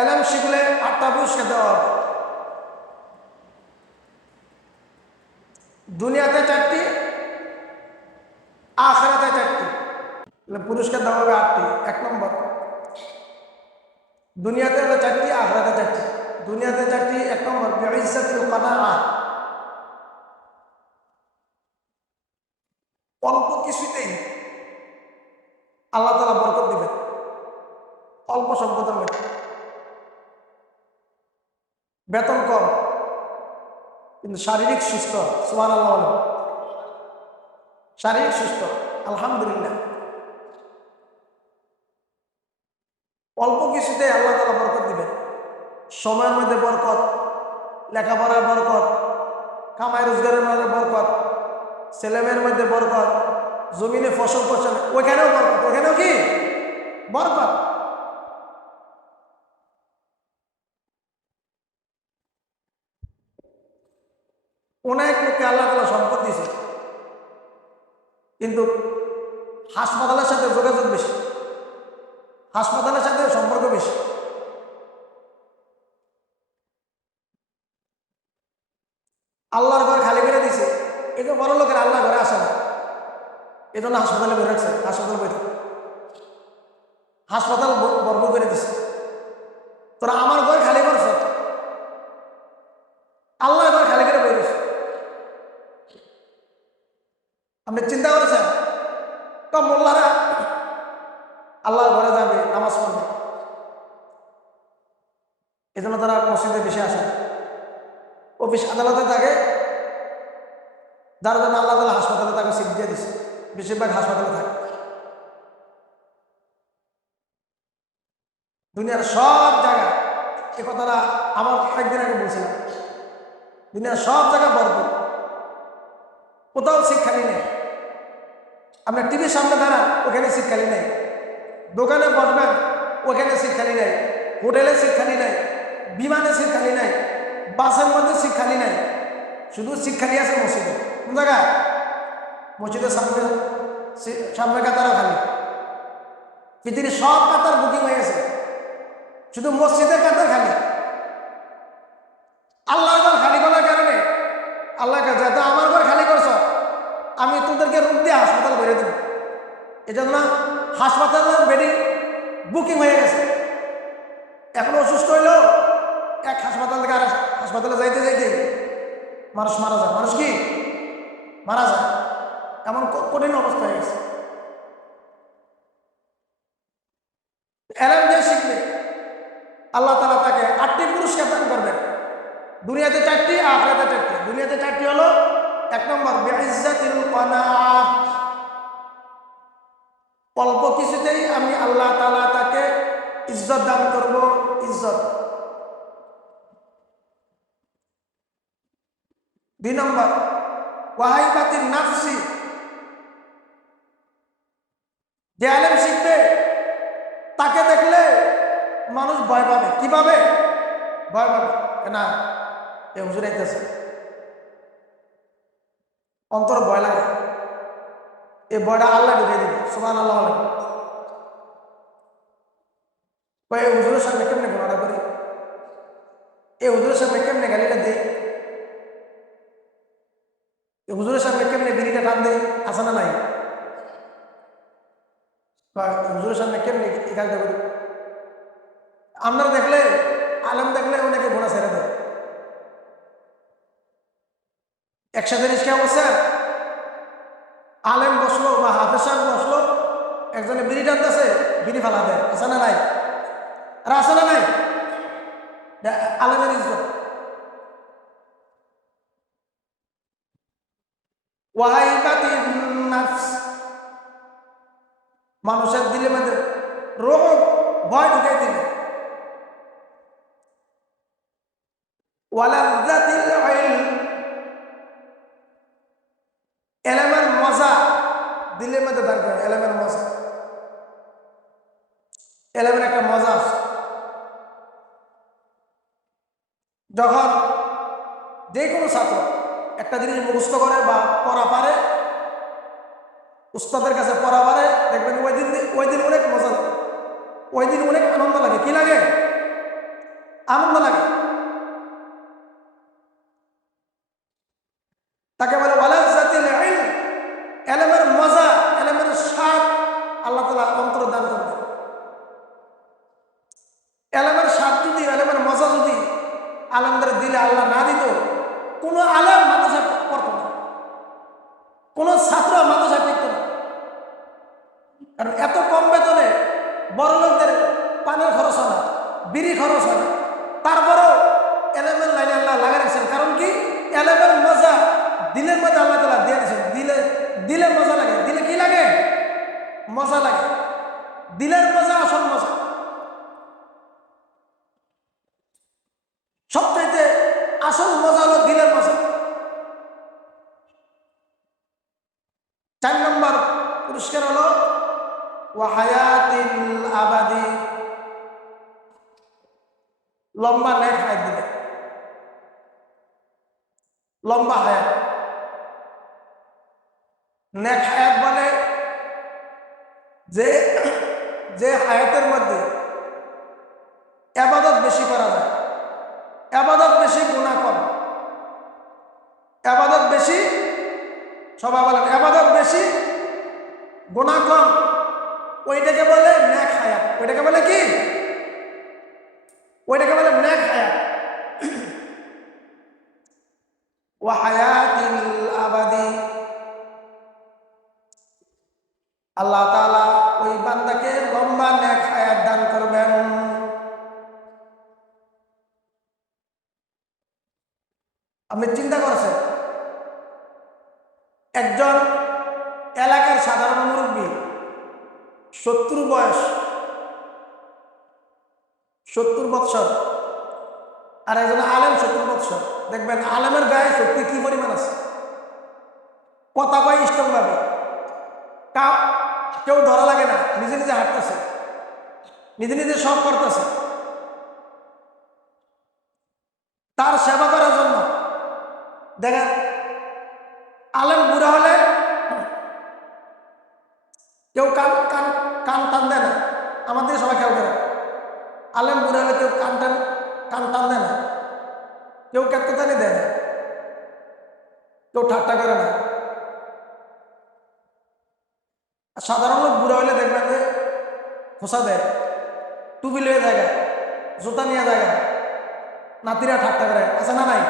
এলেম শিখলে 8টা পুরস্কার দেওয়া হবে। দুনিয়াতে 4টি, আখিরাতে 4টি। পুরস্কার দেওয়া হবে 8টি। 1 নম্বর, দুনিয়াতে হলো 4টি, আখিরাতে 4টি। দুনিয়াতে 4টি। 1 নম্বর, বিইজ্জাতিল কানাআ, অল্প কিছুতেই আল্লাহ তাআলা বরকত দিবেন। অল্প সম্পদের মধ্যে বেতন কম কিন্তু শারীরিক সুস্থ। সুবহানাল্লাহ বলেন। শারীরিক সুস্থ, আলহামদুলিল্লাহ। অল্প কিছুতে আল্লাহ তাআলা বরকত দিবেন। সময়ের মধ্যে বরকত, লেখাপড়ার বরকত, কামাই রোজগারের মধ্যে বরকত, ছেলেমেয়ের মধ্যে বরকত, জমিনে ফসল ফসল ওইখানেও বরকত। ওইখানেও কি বরকত। অনেক লোককে আল্লাহ তাআলা সম্পদ দিয়েছে, কিন্তু হাসপাতালের সাথে যোগাযোগ বেশি, হাসপাতালের সাথে সম্পর্ক বেশি। আল্লাহর ঘর খালি করে দিছে, এই যে বড় লোকের আল্লাহ ঘরে আসে না, এই জন্য হাসপাতালে বের রাখছে। হাসপাতাল বের, হাসপাতাল বর্গ করে দিছে। তোরা আমার ঘর খালি করছ, আল্লাহ ঘর খালি করে বেরিয়েছে। আপনি চিন্তা করেছেন? তো মোল্লারা আল্লাহর ঘরে যাবে, নামাজ পড়বে, এই জন্য তারা মসজিদে বেশি আসে। অফিস আদালতে থাকে, যার জন্য আল্লাহ তাআলা হাসপাতালে তাকে সিট দিয়ে দিচ্ছে। বেশিরভাগ হাসপাতালে থাকে। দুনিয়ার সব জায়গা, এ কথাটা আমার কয়েকদিন আগে বলছিলাম, দুনিয়ার সব জায়গা ভরপুর, কোথাও সিট খালি নেই। আপনার টিভির সামনে দাঁড়ান, ওখানে সিট খালি নেই। দোকানে বসবেন, ওখানে সিট খালি নেই। হোটেলে সিট খালি নেই, বিমানে সিট খালি নেই, বাসের মধ্যে সিট খালি নেই। শুধু সিট খালি আছে মসজিদে। কোন জায়গায়? মসজিদের সামনে, সামনে কাতারও খালি। পৃথিবীর সব কাতার বুকিং হয়ে গেছে, শুধু মসজিদের কাতার খালি। আল্লাহর ঘর খালি করার কারণে আল্লাহ কাছে, তো আমার ঘর খালি করছ, আমি তোদেরকে রূপ দিয়ে হাসপাতাল বেড়ে দেব। এই জন্য হাসপাতালের বেডিং বুকিং হয়ে গেছে। এখন অসুস্থ হইলেও এক হাসপাতাল থেকে আর হাসপাতালে যাইতে যাইতে মানুষ মারা যায়। মানুষ কি মারা যায়, এমন কঠিন অবস্থা হয়ে গেছে। এলেম দিয়ে শিখলে আল্লাহ তাআলা তাকে 8টি পুরস্কার দান করবেন। দুনিয়াতে 4টি, আখিরাতে 4টি। দুনিয়াতে 4টি হলো, 1 নম্বর, বিইজ্জাতিল কানাআ, অল্প কিছুতেই আমি আল্লাহ তাআলা তাকে ইজ্জত দান করব। ইজ্জত। 2 নম্বর, ওয়াহাইবাতিন নাফসি, যে আলেম শিখবে তাকে দেখলে মানুষ ভয় পাবে। কি পাবে? ভয় পাবে। না, এ হুজুর আইতেছে, অন্তর ভয় লাগে। এই ভয়টা আল্লাহ ঢুকিয়ে দিবে। সুবহানাল্লাহ বলেন। এই হুজুরের সামনে কেমনে ঘোরাটা করি, এই হুজুরের সামনে কেমনে গালিটা দেই, এই হুজুরের সামনে কেমনে বিড়িটা টান দেই, আছে না নাই? হুজুরের সামনে কেমনে এই কাজটা করি। আপনারা দেখলে, আলেম দেখলে অনেকে ঘোড়া ছেড়ে দেয়। একসাথে রিস্কা বসছেন, আলেম বসলো বা হাফেজ সাহেব বসলো, একজনে বিড়ি টানতেছে, বিড়ি ফালা দেয়। আছে না নাই? আর আছে না নাই? আলেমের ইজ্জত। ওয়াহাইবাতিন নাফস, মানুষের দিলের মধ্যে রোগ, ভয় ঢুকাই দিবে। ওয়ালাযাতিল ইলম, এলেমের মজা দিলের মধ্যে দান করে। এলেমের মজা, এলেমের একটা মজা আছে। যখন যে কোনো ছাত্র একটা জিনিস মুখস্থ করে বা পড়া পারে, উস্তাদের কাছে পড়া পারে, দেখবেন ওই দিন অনেক মজা লাগে, ওই দিন অনেক আনন্দ লাগে। কি লাগে? আনন্দ লাগে। তাকে বলে ওয়ালাজ্জাতিল ইলম, ইলমের মজা, ইলমের স্বাদ আল্লাহ তাআলা অন্তরে দান করবে। ইলমের স্বাদ যদি, ইলমের মজা যদি আলেমদের দিলে আল্লাহ না দিত, কোনো আলেম মাদ্রাসা পড়তো না, কোনো ছাত্র মাদ্রাসা টিকতো না। কারণ এত কম বেতনে বড় লোকদের পানের খরচ হয় না, বিড়ি খরচ হয় না, তারপরেও এলেমের লাইনে আল্লাহ লাগা রাখছেন। কারণ কি? এলেমের মজা দিলের মধ্যে আল্লাহ তাআলা দিয়ে দিয়েছেন। দিলে দিলে মজা লাগে। দিলে কি লাগে? মজা লাগে। দিলের মজা আসল মজা। সবচাইতে আসল মজা হলো দিলের মজা। 4 নম্বর পুরস্কার হলো ওয়া হায়াতিল আবাদি, লম্বা নেক হায়াত দিবে, লম্বা হায়াত। নেক হায়াত বলে যে যে হায়াতের মধ্যে ইবাদত বেশি করা যায়, ইবাদত বেশি, গুনাহ কম। ইবাদত বেশি, সবাই বলেন ইবাদত বেশি, গুনাহ কম, ওইটাকে বলে নেক হায়াত। ওইটাকে বলে কি? ওইটাকে বলে নেক হায়াত। ওয়া হায়াতিল আবাদি, আল্লাহ তাআলা ওই বান্দাকে লম্বা নেক হায়াত দান করবেন। আপনি চিন্তা করছেন, একজন এলাকার সাধারণ মুরব্বী, 70 বয়স, 70 বৎসর, আর একজন আলেম 70 বৎসর। দেখবেন আলেমের গায়ে শক্তি কি পরিমাণ আছে, কথা কয় স্ট্রং ভাবে, কেউ ধরা লাগে না, নিজে নিজে হাঁটতেছে, নিজে নিজে সব করতেছে। তার সেবা করার জন্য দেখেন আলেম বুড়া হলে কেউ কান কান কান টান দেয় না। আমাদের সবাই খেয়াল করে, আলেম বুড়া হলে কেউ কান টান দেয় না, কেউ কেতকানি দেয় না, কেউ ঠাট্টা করে না। সাধারণ লোক বুড়া হলে দেখবেন যে খোসা দেয়, টুপি লয়ে জায়গা, জুতা নিয়ে জায়গা, নাতিরা ঠাট্টা করে। আছে না নাই?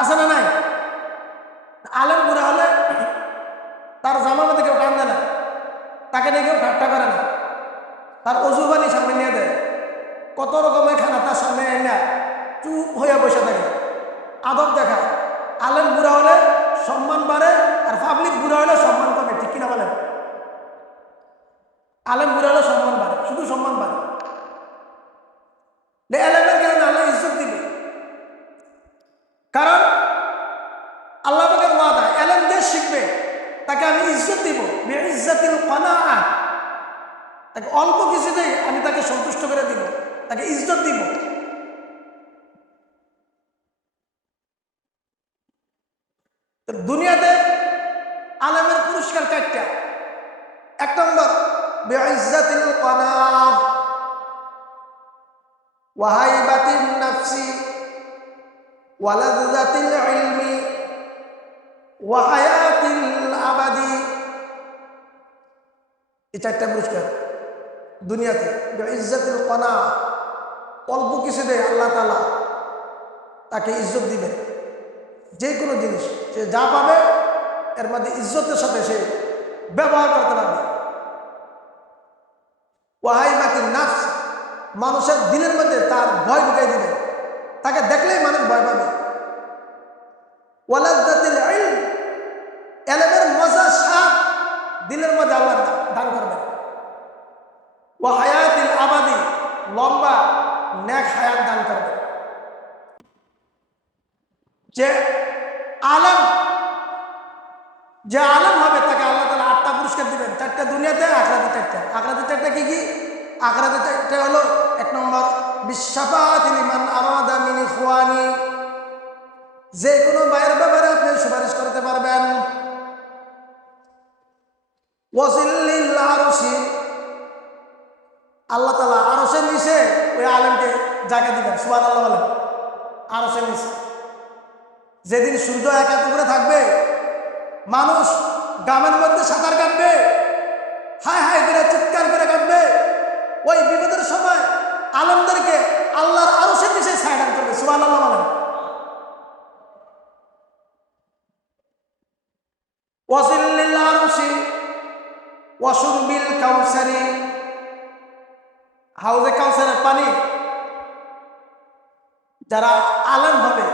আছে না নাই? আলেম বুড়া হলে তার জামার মধ্যে কেউ টান দেয় না, তাকে নিয়ে কেউ ঠাট্টা করে না, তার অজু পানি সামনে নিয়ে দেয়, কত রকমের খানা তার সামনে এনে চুপ হয়ে বসে থাকে, আদব দেখায়। আলেম বুড়া হলে সম্মান বাড়ে, আর পাবলিক বুড়া হলে সম্মান কমে। ঠিক কিনা বলেন? আলেম বুড়া হলে সম্মান বাড়ে, শুধু সম্মান বাড়ে। আলেমের কারণে আল্লাহ ইজ্জত দিবে, কারণ আল্লাহ পাকের ওয়াদা, এলেম দিয়ে শিখবে তাকে আমি ইজ্জত দিব। বিইজ্জাতিল কানাআ, তাকে অল্প কিছুতেই আমি তাকে সন্তুষ্ট করে দিব, তাকে ইজ্জত দিব। দুনিয়াতে আলেমের পুরস্কার 4টা। 1 নম্বর বিইজ্জাতিল কানাআ ওয়া হাইবাতিন নাফসি ওয়া লাযযাতিল ইলমি ওয়া হায়াতিল আবাদি। এই 4টা পুরস্কার দুনিয়াতে। বিইজ্জাতিল কানাআ, অল্প কিছুতে আল্লাহ তাআলা তাকে ইজ্জত দিবেন। যে কোনো জিনিস সে যা পাবে এর মধ্যে ইজ্জতের সাথে সে ব্যবহার করতে পারবে। ওয়া হাইবাতিন নাফস, মানুষের দিলের মধ্যে তার ভয় ঢুকাই দিবে, তাকে দেখলেই মানুষ ভয় পাবে। ওয়া লাযযাতিল ইলম, ইলমের মজা স্বাদ দিলের মধ্যে আল্লাহ দান করবেন। ওয়া হায়াতিল আবাদি, লম্বা নেক হায়াত দান করবেন। যে আলেম হবে তাকে আল্লাহ তাআলা 8টা পুরস্কার দিবেন। 4টা দুনিয়াতে, আখিরাতে 4টা। আখিরাতে 4টা কি কি? আখিরাতে 4টা হলো 1 নম্বর বিশফাআতি লিমান আরাদা মিন ইখওয়ানি, যে কোনো ভাইয়ের ব্যাপারে আপনি সুপারিশ করতে পারবেন। ওয়াজিল্লিল আরশি, আল্লাহ তাআলা আরশের নিচে ওই আলেমকে জায়গা দিবেন, সুবহানাল্লাহ বলেন। আরশের নিচে যেদিন সূর্য একাত করে থাকবে, মানুষ গ্রামের মধ্যে সাঁতার কাটবে, হায় হায় করে চিৎকার করে কাটবে, ওই বিপদের সময় আলেমদেরকে আল্লাহর আরশের নিচে ছায়া দান করবে, সুবহানাল্লাহ বলেন। ওয়াসিল্লিল আরশি ওয়াশুরবিল কাউসারি, হাউজে কাউসারের পানি যারা আলেম হবে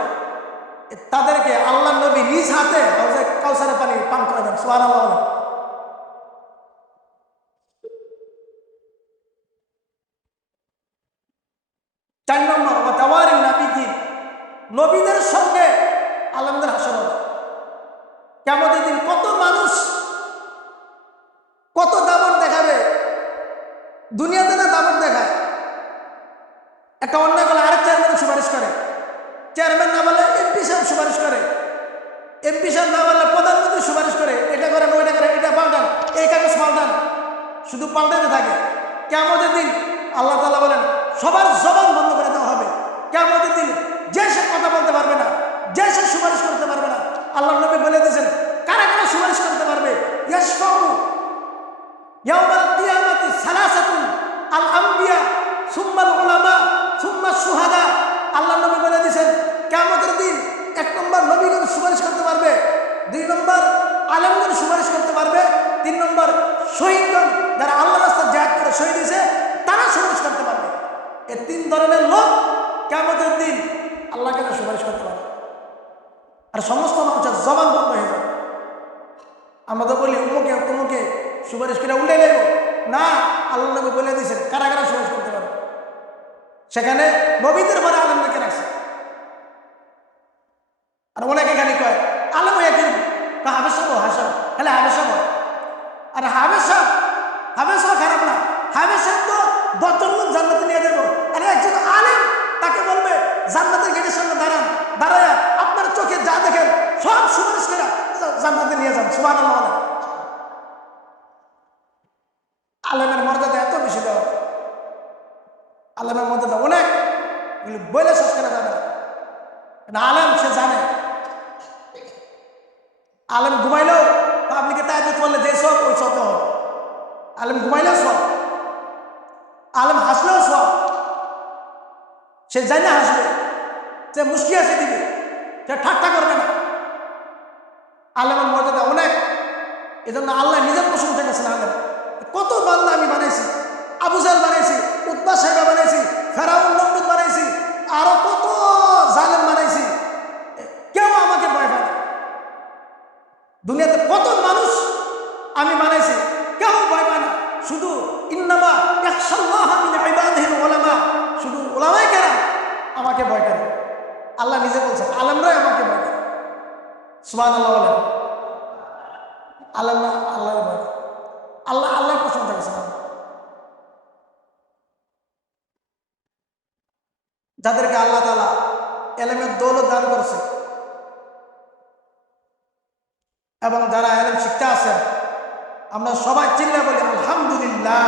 তাদেরকে আল্লাহ নবী নিজ হাতে হাউজে কাউসারের পানি পান করাবেন, সুবহানাল্লাহ বলেন। 4 নম্বর ওয়া তাওয়ারিন নাবিয়িন, নবীদের সঙ্গে আলেমদের হাসর হবে। কিয়ামতের দিন কত মানুষ কত দামত দেখাবে, দুনিয়াতে না দামত দেখায়। একটা অন্যায় বলে আরেক চেয়ারম্যান সুপারিশ করে, চেয়ারম্যান না বলে এমপি সাহেব সুপারিশ করে, এমপি সাহেব না বললে প্রধানমন্ত্রী সুপারিশ করে, এটা করেন ওইটা করেন, এটা পাল্টান, এই কাগজ পাল্টান, শুধু পাল্টাতে থাকে। কিয়ামতের দিন আল্লাহ তাআলা বলেন সবার জবান বন্ধ করে দেওয়া হবে। কিয়ামতের দিন যে সে কথা বলতে পারবে না, যে সে সুপারিশ করতে পারবে না। আল্লাহ নবী বলে দিয়েছেন কারা কারা সুপারিশ করতে পারবে। ইয়াশফাউ ইয়াউমাল কিয়ামাতি সালাসাতুন, আল আম্বিয়া সুম্মাল উলামা সুম্মাস শুহাদা। আল্লাহ নবী বলে দিয়েছেন কিয়ামতের দিন 1 নম্বর নবীগণ সুপারিশ করতে পারবে, 2 নম্বর আলেমগণ সুপারিশ করতে পারবে, 3 নম্বর শহীদগণ যারা আল্লাহর রাস্তায় জিহাদ করে শহীদ হয়েছে তারা সুপারিশ করতে পারবে। এই 3 ধরনের লোক কিয়ামতের দিন আল্লাহকে সুপারিশ করতে পারবে। আর সমস্ত মানুষের জবান বন্ধ হয়ে যাবে। আমরা তো বলি উমুকে তুমুকে সুপারিশ করে উল্টে নেব না, আল্লাহ নবী বলে দিয়েছেন কারা কারা সুপারিশ করতে পারবে। সেখানে নবীদের পরে আলেমদেরকে রাখছে। আর অনেকে খালি কয় আলেম হয়ে কিনবো, হাফেজ সাহেব হাসাব, হ্যাঁ হাফেজ সাহেব। আর হাফেজ সাহেব খারাপ না, হাফেজ সাহেব তো 10 জন লোক জান্নাতে নিয়ে যাবো। আর একজন আলেম তাকে বলবে জান্নাতের গেটের সামনে দাঁড়ান, দাঁড়ায়া আপনার চোখে যা দেখেন সব সুপারিশ করে জান্নাতে নিয়ে যান, সুবহানাল্লাহ বলেন। আলেমের মর্যাদা এত বেশি দেওয়া, আলেমের মর্যাদা অনেক বইলে শেষ করা যাবে না। আলেম সে জানে, আলেম ঘুমাইলেও পাবলিকে তাহাজ্জুদ করলে যে সব ওই সব হবে। আলেম ঘুমাইলেও সব, আলেম হাসলেও সব। সে জানে হাসবে, সে মুস্কি হাসি দিবে, সে ঠাট্টা করবে না। আলেমের মর্যাদা অনেক, এজন্য আল্লাহ নিজের প্রশংসা করেছেন। আলেম কত বান্দা আমি বানাইছি, আবু জাহেল বানাইছি, উতবা সাহেবা বানাইছি, ফেরাউন নমরুদ বানাইছি, আরো কত জালেম বানাইছি, কেউ আমাকে ভয় পায় না। দুনিয়াতে কত মানুষ আমি বানাইছি, কেউ ভয় পায় না। শুধু ইন্নামা ইয়াখশাল্লাহ মিন ইবাদিহিল উলামা, শুধু উলামায়ে কেরাম আমাকে ভয় করে। আল্লাহ নিজে বলছেন আলেমরাই আমাকে ভয় করে, সুবহানাল্লাহ বলেন। আলেমরা আল্লাহর ভয় করে, আল্লাহর প্রশংসা করেছেন। যাদেরকে আল্লাহ তাআলা ইলমের দৌলত দান করেছে এবং যারা ইলম শিখতে আছেন, আমরা সবাই চিল্লা বলি আলহামদুলিল্লাহ।